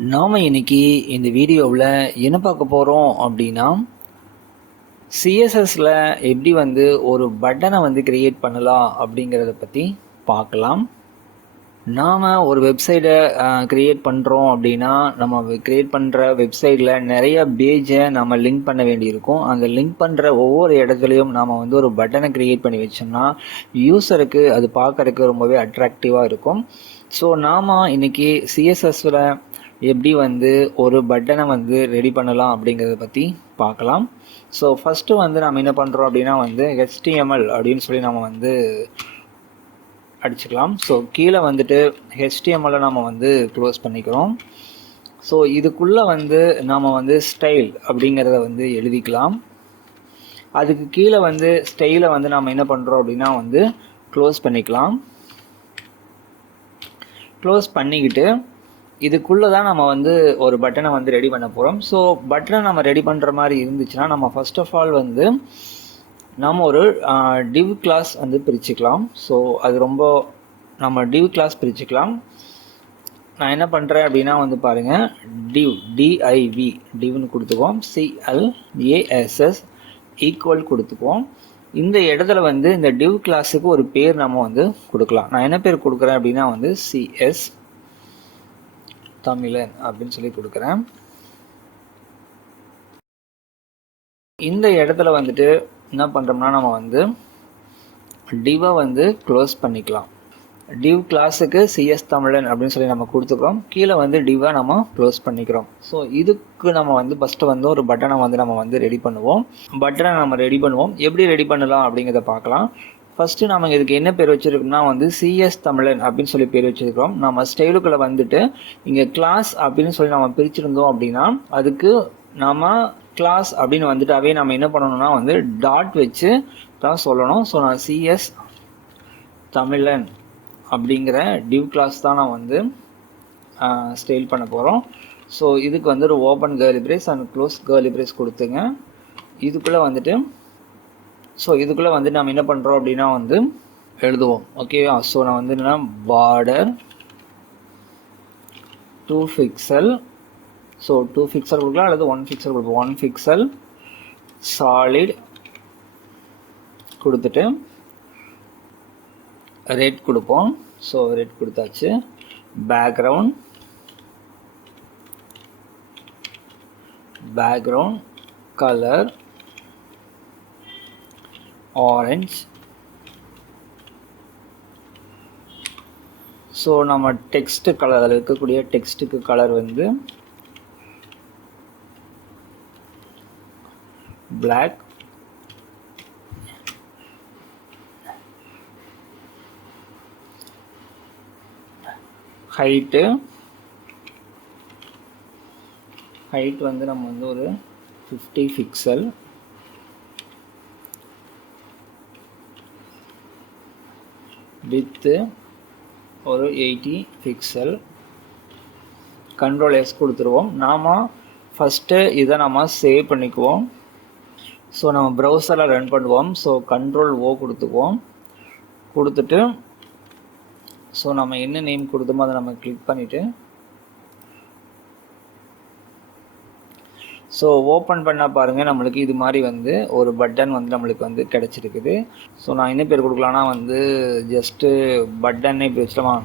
நாம் இன்னைக்கு இந்த வீடியோவில் என்ன பார்க்க போகிறோம் அப்படின்னா, சிஎஸ்எஸ்ல எப்படி ஒரு பட்டனை கிரியேட் பண்ணலாம் அப்படிங்கிறத பற்றி பார்க்கலாம். நாம் ஒரு வெப்சைட்டை கிரியேட் பண்ணுறோம் அப்படின்னா, நம்ம கிரியேட் பண்ணுற வெப்சைட்டில் நிறைய பேஜை நம்ம லிங்க் பண்ண வேண்டியிருக்கும். அந்த லிங்க் பண்ணுற ஒவ்வொரு இடத்துலையும் நாம் ஒரு பட்டனை கிரியேட் பண்ணி வச்சோம்னா யூஸருக்கு அது பார்க்கறதுக்கு ரொம்பவே அட்ராக்டிவாக இருக்கும். ஸோ நாம் இன்றைக்கி சிஎஸ்எஸ்ல எப்படி ஒரு பட்டனை ரெடி பண்ணலாம் அப்படிங்கிறத பற்றி பார்க்கலாம். ஸோ ஃபஸ்ட்டு நம்ம என்ன பண்ணுறோம் அப்படின்னா HTML அப்படின்னு சொல்லி நம்ம அடிச்சுக்கலாம். ஸோ கீழே HTML நம்ம க்ளோஸ் பண்ணிக்கிறோம். ஸோ இதுக்குள்ளே நாம் ஸ்டைல் அப்படிங்கிறத எழுதிக்கலாம். அதுக்கு கீழே ஸ்டைலை நம்ம என்ன பண்ணுறோம் அப்படின்னா க்ளோஸ் பண்ணிக்கலாம். க்ளோஸ் பண்ணிக்கிட்டு இதுக்குள்ளே தான் நம்ம ஒரு பட்டனை ரெடி பண்ண போகிறோம். ஸோ பட்டனை நம்ம ரெடி பண்ணுற மாதிரி இருந்துச்சுன்னா நம்ம ஃபர்ஸ்ட் ஆஃப் ஆல் நம்ம ஒரு டிவ் கிளாஸ் பிரிச்சுக்கலாம். ஸோ அது நம்ம டிவ் கிளாஸ் பிரிச்சுக்கலாம். நான் என்ன பண்ணுறேன் அப்படின்னா பாருங்கள், டிவ் டிஐவி டிவ்னு கொடுத்துக்குவோம். CLASS ஈக்குவல் கொடுத்துக்குவோம். இந்த இடத்துல இந்த டிவ் கிளாஸுக்கு ஒரு பேர் நம்ம கொடுக்கலாம். நான் என்ன பேர் கொடுக்குறேன் அப்படின்னா CS தமிழன் அப்படின்னு சொல்லி கொடுக்குறேன். இந்த இடத்துல என்ன பண்ணுறோம்னா நம்ம டிவை க்ளோஸ் பண்ணிக்கலாம். டிவ் கிளாஸுக்கு CS தமிழன் அப்படின்னு சொல்லி நம்ம கொடுத்துக்கிறோம். கீழே டிவை நம்ம க்ளோஸ் பண்ணிக்கிறோம். ஸோ இதுக்கு நம்ம ஃபஸ்ட்டு ஒரு பட்டனை நம்ம ரெடி பண்ணுவோம். பட்டனை நம்ம ரெடி பண்ணுவோம். எப்படி ரெடி பண்ணலாம் அப்படிங்கிறத பார்க்கலாம். ஃபஸ்ட்டு நம்ம இதுக்கு என்ன பேர் வச்சுருக்கோம்னா CS தமிழன் அப்படின்னு சொல்லி பேர் வச்சுருக்கிறோம். நம்ம ஸ்டைலுக்குள்ளே இங்கே கிளாஸ் அப்படின்னு சொல்லி நம்ம பிரிச்சிருந்தோம் அப்படின்னா அதுக்கு நம்ம கிளாஸ் அப்படின்னு வந்துட்டாவே நம்ம என்ன பண்ணணும்னா டாட் வச்சு தான் சொல்லணும். ஸோ நான் CS தமிழன் அப்படிங்கிற டிவ் கிளாஸ் தான் நான் ஸ்டைல் பண்ண போகிறோம். ஸோ இதுக்கு ஒரு open curly brace and close curly brace கொடுத்துங்க. இதுக்குள்ளே ஸோ இதுக்குள்ளே நம்ம என்ன பண்ணுறோம் அப்படின்னா எழுதுவோம். ஓகேவா? ஸோ நான் என்னன்னா பார்டர் 2 பிக்சல். ஸோ 2 பிக்சல் கொடுக்கலாம் அல்லது 1 பிக்சல் கொடுப்போம். 1 பிக்சல் சாலிட் கொடுத்துட்டு ரெட் கொடுப்போம். ஸோ ரெட் கொடுத்தாச்சு. Background colour orange. ஸோ நம்ம டெக்ஸ்ட் கலர், அதில் இருக்கக்கூடிய டெக்ஸ்ட்டுக்கு கலர் பிளாக். ஹைட்டு நம்ம ஒரு 50 பிக்சல். வித்து ஒரு 80 பிக்சல். Ctrl+S கொடுத்துருவோம். நாம் ஃபஸ்ட்டு இதை நம்ம சேவ் பண்ணிக்குவோம். ஸோ நம்ம ப்ரௌசரில் ரன் பண்ணுவோம். So Ctrl+O கொடுத்துக்குவோம். கொடுத்துட்டு ஸோ நம்ம என்ன நேம் கொடுத்தோமோ அதை நம்ம கிளிக் பண்ணிவிட்டு ஸோ ஓப்பன் பண்ணால் பாருங்கள், நம்மளுக்கு இது மாதிரி ஒரு பட்டன் நம்மளுக்கு கிடச்சிருக்குது. ஸோ நான் என்ன பேர் கொடுக்கலான்னா ஜஸ்ட்டு பட்டன்னே பேர் வச்சலாமா?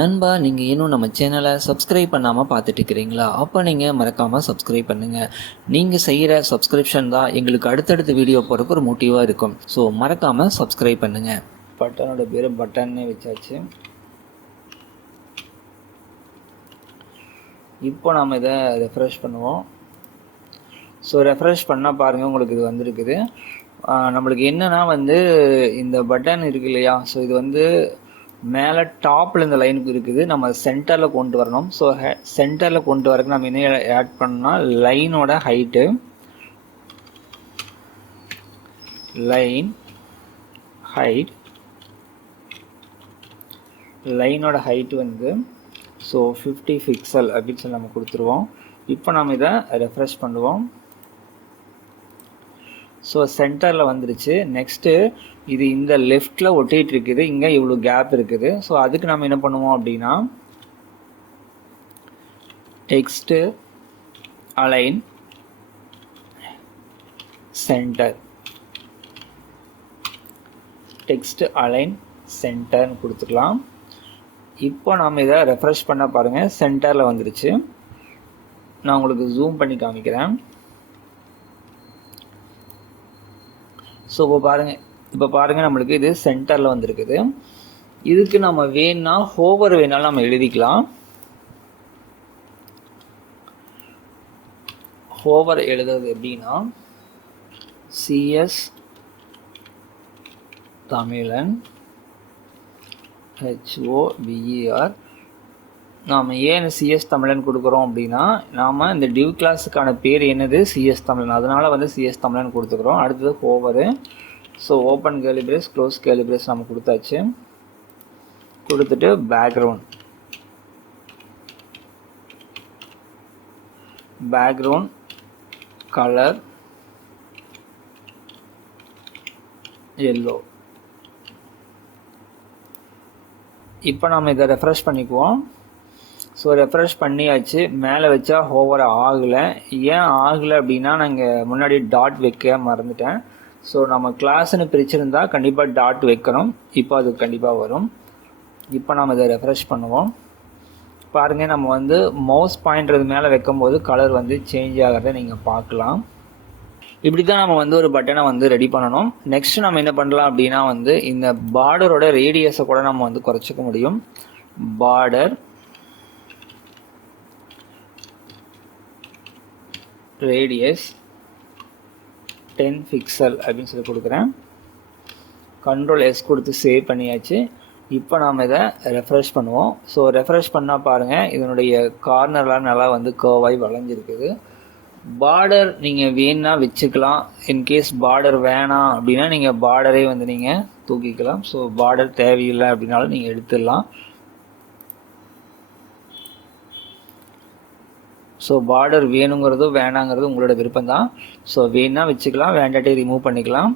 நண்பா, நீங்கள் இன்னும் நம்ம சேனலை சப்ஸ்கிரைப் பண்ணாமல் பார்த்துட்டு இருக்கிறீங்களா? அப்போ நீங்கள் மறக்காமல் சப்ஸ்கிரைப் பண்ணுங்கள். நீங்கள் செய்கிற சப்ஸ்கிரிப்ஷன் தான் எங்களுக்கு அடுத்தடுத்த வீடியோ போகிறதுக்கு ஒரு மோட்டிவாக இருக்கும். ஸோ மறக்காமல் சப்ஸ்கிரைப் பண்ணுங்கள். பட்டனோட பேர் பட்டன்னே வச்சாச்சு. இப்போ நாம் இதை ரெஃப்ரெஷ் பண்ணுவோம். ஸோ ரெஃப்ரெஷ் பண்ணால் பாருங்கள், உங்களுக்கு இது வந்திருக்குது. நம்மளுக்கு என்னென்னா இந்த பட்டன் இருக்கு இல்லையா? ஸோ இது மேலே டாப்பில் இந்த லைனுக்கு இருக்குது. நம்ம சென்டரில் கொண்டு வரணும். ஸோ சென்டரில் கொண்டு வரக்கு நம்ம என்ன ஆட் பண்ணால் லைனோட ஹைட்டு, லைனோட ஹைட்டு ஸோ 50 பிக்சல் அப்படின்னு சொல்லி நம்ம கொடுத்துருவோம். இப்போ நம்ம இதை ரெஃப்ரெஷ் பண்ணுவோம். ஸோ சென்டரில் வந்துருச்சு. நெக்ஸ்ட்டு இது இந்த லெஃப்டில் ஒட்டிகிட்டு இருக்குது. இங்கே இவ்வளோ கேப் இருக்குது. ஸோ அதுக்கு நம்ம என்ன பண்ணுவோம் அப்படின்னா text align center, text align சென்டர்னு கொடுத்துக்கலாம். இப்போ நாம் இதை ரெஃப்ரெஷ் பண்ண பாருங்கள், சென்டரில் வந்துருச்சு. நான் உங்களுக்கு ஜூம் பண்ணி காமிக்கிறேன். ஸோ இப்போ பாருங்கள் நம்மளுக்கு இது சென்டரில் வந்துருக்குது. இதுக்கு நம்ம வேணும்னா ஹோவர் வேணாலும் நம்ம எழுதிக்கலாம். ஹோவர் எழுதுறது எப்படின்னா சிஎஸ் தமிழன் HOVER. நாம் ஏன் சிஎஸ் தமிழன் கொடுக்குறோம் அப்படின்னா, நாம் இந்த டிவ் கிளாஸுக்கான பேர் என்னது சிஎஸ் தமிழன், அதனால் வந்து சிஎஸ் தமிழன் கொடுத்துக்கிறோம். அடுத்தது hover. So open curly brace close curly brace நம்ம கொடுத்தாச்சு. கொடுத்துட்டு பேக்ரவுண்ட் கலர் எல்லோ. இப்போ நம்ம இதை ரெஃப்ரெஷ் பண்ணிக்குவோம். ஸோ ரெஃப்ரெஷ் பண்ணியாச்சு. மேலே வச்சா ஹோவர் ஆகலை. ஏன் ஆகலை அப்படின்னா, நாங்கள் முன்னாடி டாட் வைக்க மறந்துட்டேன். ஸோ நம்ம கிளாஸ்ன்னு பிரிச்சிருந்தா கண்டிப்பாக டாட் வைக்கணும். இப்போ அது கண்டிப்பாக வரும். இப்போ நம்ம இதை ரெஃப்ரெஷ் பண்ணுவோம். பாருங்கள், நம்ம வந்து மவுஸ் பாயிண்டர் மேலே வைக்கும்போது கலர் வந்து சேஞ்ச் ஆகிறத நீங்கள் பார்க்கலாம். இப்படி தான் நம்ம வந்து ஒரு பட்டனை வந்து ரெடி பண்ணணும். நெக்ஸ்ட் நம்ம என்ன பண்ணலாம் அப்படின்னா வந்து இந்த பார்டரோட ரேடியஸை கூட நம்ம வந்து குறைச்சிக்க முடியும். பார்டர் ரேடியஸ் 10 பிக்சல் அப்படின்னு சொல்லி கொடுக்குறேன். Ctrl S கொடுத்து சேவ் பண்ணியாச்சு. இப்போ நாம் இதை ரெஃப்ரெஷ் பண்ணுவோம். ஸோ ரெஃப்ரெஷ் பண்ணால் பாருங்கள், இதனுடைய கார்னர்லாம் நல்லா வந்து கர்வாகி வளைஞ்சிருக்குது. பார்டர் நீங்கள் வேணுன்னா வச்சுக்கலாம். இன்கேஸ் பார்டர் வேணாம் அப்படின்னா நீங்கள் பார்டரே வந்து நீங்கள் தூக்கிக்கலாம். ஸோ பார்டர் தேவையில்லை அப்படின்னாலும் நீங்கள் எடுத்துடலாம். ஸோ பார்டர் வேணுங்கிறதோ வேணாங்கிறது உங்களோட விருப்பம் தான். ஸோ வேணா வச்சுக்கலாம், வேண்டாட்டே ரிமூவ் பண்ணிக்கலாம்.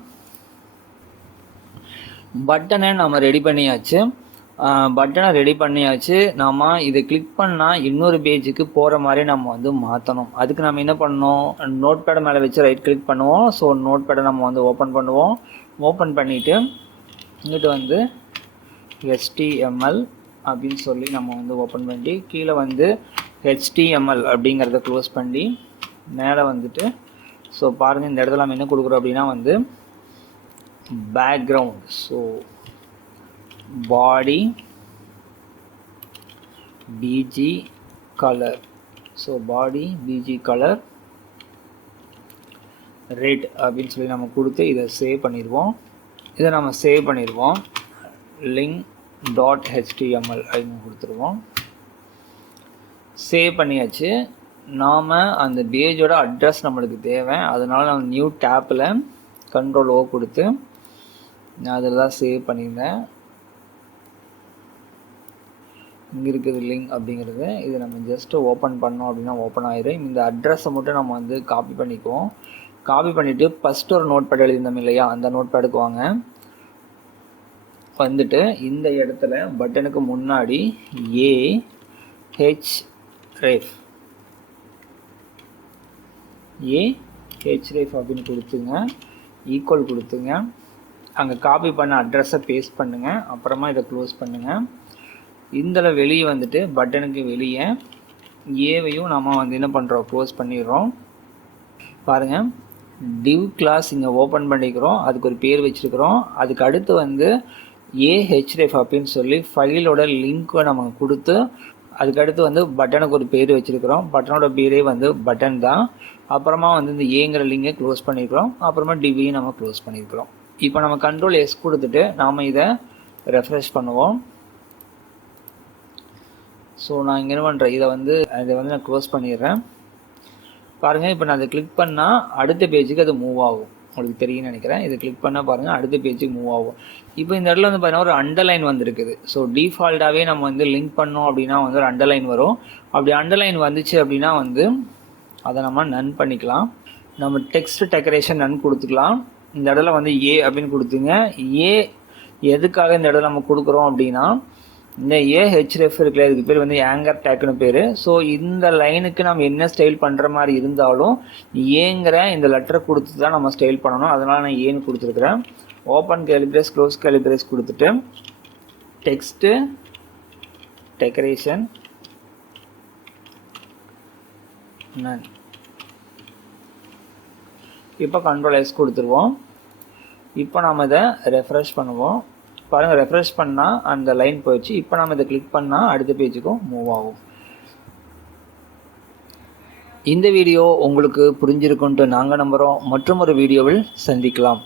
பட்டனை நம்ம ரெடி பண்ணியாச்சு. நம்ம இதை கிளிக் பண்ணால் இன்னொரு பேஜுக்கு போகிற மாதிரி நம்ம வந்து மாற்றணும். அதுக்கு நம்ம என்ன பண்ணணும், நோட் பேடை மேலே வச்சு ரைட் கிளிக் பண்ணுவோம். ஸோ நோட் பேடை நம்ம வந்து ஓப்பன் பண்ணுவோம். ஓப்பன் பண்ணிவிட்டு இங்கிட்ட வந்து HTML அப்படின்னு சொல்லி நம்ம வந்து ஓப்பன் பண்ணி கீழே வந்து HTML அப்படிங்கிறத க்ளோஸ் பண்ணி மேலே வந்துட்டு, ஸோ பாருங்கள் இந்த இடத்துல நம்ம என்ன கொடுக்குறோம் அப்படின்னா வந்து background. So body BG colour. So body BG colour red அப்படின்னு சொல்லி நம்ம கொடுத்து இதை சேவ் பண்ணிடுவோம். link.html அப்படின்னு கொடுத்துருவோம். சேவ் பண்ணியாச்சு. நாம் அந்த பேஜோட அட்ரஸ் நம்மளுக்கு தேவை. அதனால நம்ம நியூ டேப்பில் Ctrl O கொடுத்து நான் அதில் தான் சேவ் பண்ணியிருந்தேன். இங்கே இருக்குது லிங்க் அப்படிங்கிறது. இது நம்ம ஜஸ்ட்டு ஓப்பன் பண்ணோம் அப்படின்னா ஓப்பன் ஆயிடும். இந்த அட்ரஸை மட்டும் நம்ம வந்து காப்பி பண்ணிக்குவோம். காப்பி பண்ணிவிட்டு ஃபஸ்ட்டு ஒரு நோட் பேட் எழுதியிருந்தோம் இல்லையா, அந்த நோட் பேடுக்கு வாங்க. வந்துட்டு இந்த இடத்துல பட்டனுக்கு முன்னாடி ahref அப்படின்னு கொடுத்துங்க, ஈக்குவல் கொடுத்துங்க. அங்கே காப்பி பண்ண அட்ரஸை பேஸ்ட் பண்ணுங்கள். அப்புறமா இதை க்ளோஸ் பண்ணுங்கள். இதில் வெளியே வந்துட்டு பட்டனுக்கு வெளியே ஏவையும் நம்ம வந்து என்ன பண்ணுறோம், க்ளோஸ் பண்ணிடுறோம். பாருங்கள், டிவ் கிளாஸ் இங்கே ஓப்பன் பண்ணிக்கிறோம். அதுக்கு ஒரு பேர் வச்சுருக்கிறோம். அதுக்கு அடுத்து வந்து ahref அப்படின்னு சொல்லி ஃபைலோட லிங்க்கை நம்ம கொடுத்து அதுக்கடுத்து வந்து பட்டனுக்கு ஒரு பேர் வச்சுருக்கிறோம். பட்டனோட பேரே வந்து பட்டன் தான். அப்புறமா வந்து இந்த ஏங்கிற லிங்கை க்ளோஸ் பண்ணியிருக்கிறோம். அப்புறமா டிவியும் நம்ம க்ளோஸ் பண்ணியிருக்கிறோம். இப்போ நம்ம Ctrl S கொடுத்துட்டு நாம் இதை ரெஃப்ரெஷ் பண்ணுவோம். ஸோ நான் இங்கே என்ன பண்ணுறேன், இதை வந்து நான் க்ளோஸ் பண்ணிடுறேன். பாருங்கள், இப்போ நான் அதை கிளிக் பண்ணால் அடுத்த பேஜுக்கு அது மூவ் ஆகும். உங்களுக்கு தெரியும்னு நினைக்கிறேன். இதை கிளிக் பண்ணால் பாருங்கள் அடுத்த பேஜுக்கு மூவ் ஆகும். இப்போ இந்த இடத்துல வந்து பார்த்தீங்கன்னா ஒரு அண்டர்லைன் வந்துருக்குது. ஸோ டிஃபால்ட்டாகவே நம்ம வந்து லிங்க் பண்ணோம் அப்படின்னா வந்து ஒரு அண்டர்லைன் வரும். அப்படி அண்டர்லைன் வந்துச்சு அப்படின்னா வந்து அதை நம்ம நன் பண்ணிக்கலாம். நம்ம டெக்ஸ்ட் டெக்கரேஷன் நன் கொடுத்துக்கலாம். இந்த இடத்துல வந்து ஏ அப்படின்னு கொடுத்துங்க. ஏ எதுக்காக இந்த இடத்துல நம்ம கொடுக்குறோம் அப்படின்னா, இந்த ஏஹெச்ரெஃப் இருக்குல்ல, இதுக்கு பேர் வந்து ஆங்கர் டேக்குன்னு பேர். ஸோ இந்த லைனுக்கு நம்ம என்ன ஸ்டைல் பண்ணுற மாதிரி இருந்தாலும் ஏங்கிற இந்த லெட்டரை கொடுத்து தான் நம்ம ஸ்டைல் பண்ணணும். அதனால் நான் ஏன்னு கொடுத்துருக்குறேன். ஓப்பன் கேலிபிரேஸ் க்ளோஸ் கேலிபிரேஸ் கொடுத்துட்டு டெக்ஸ்ட்டு டெக்கரேஷன் நன். இப்போ கண்ட்ரோல் எஸ் கொடுத்துருவோம். இப்போ நாம் இதை ரெஃப்ரெஷ் பண்ணுவோம். பாருங்கள், ரெஃப்ரெஷ் பண்ணால் அந்த லைன் போயிடுச்சு. இப்போ நம்ம இதை கிளிக் பண்ணால் அடுத்த பேஜுக்கும் மூவ் ஆகும். இந்த வீடியோ உங்களுக்கு புரிஞ்சிருக்குன்ட்டு நாங்கள் நம்புகிறோம். மற்றும் ஒரு வீடியோவில் சந்திக்கலாம்.